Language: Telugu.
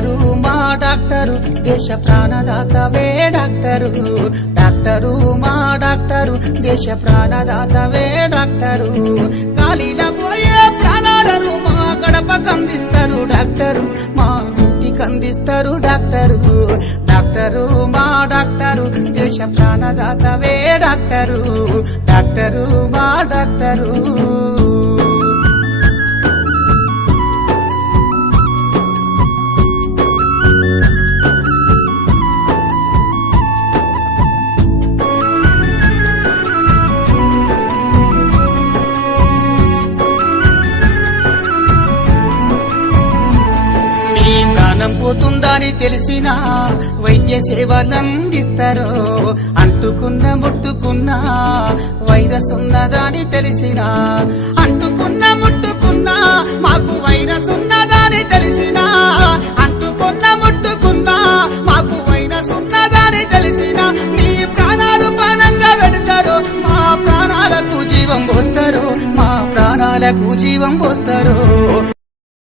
డాక్టరు మా డాక్టరు దేశ ప్రాణదాతవే డాక్టరు డాక్టరు మా డాక్టరు దేశ ప్రాణదాతవే డాక్టరు గాలిలో పోయే ప్రాణాలను మా గడప కందిస్తారు డాక్టరు మా ఇంటి కందిస్తారు డాక్టరు డాక్టరు మా డాక్టరు దేశ ప్రాణదాతవే డాక్టరు డాక్టరు మా డాక్టరు ప్రాణం పోతుందని తెలిసినా వైద్య సేవలందిస్తారు అంటుకున్న ముట్టుకున్న వైరస్ ఉన్నదని తెలిసినా అంటుకున్న ముట్టుకున్న మాకు వైరస్ ఉన్నదని తెలిసినా అంటుకున్న ముట్టుకున్న మాకు వైరస్ ఉన్నదని తెలిసినా మీ ప్రాణాలు ప్రాణంగా పెడతారు మా ప్రాణాలకు జీవం పోస్తారు మా ప్రాణాలకు జీవం పోస్తారు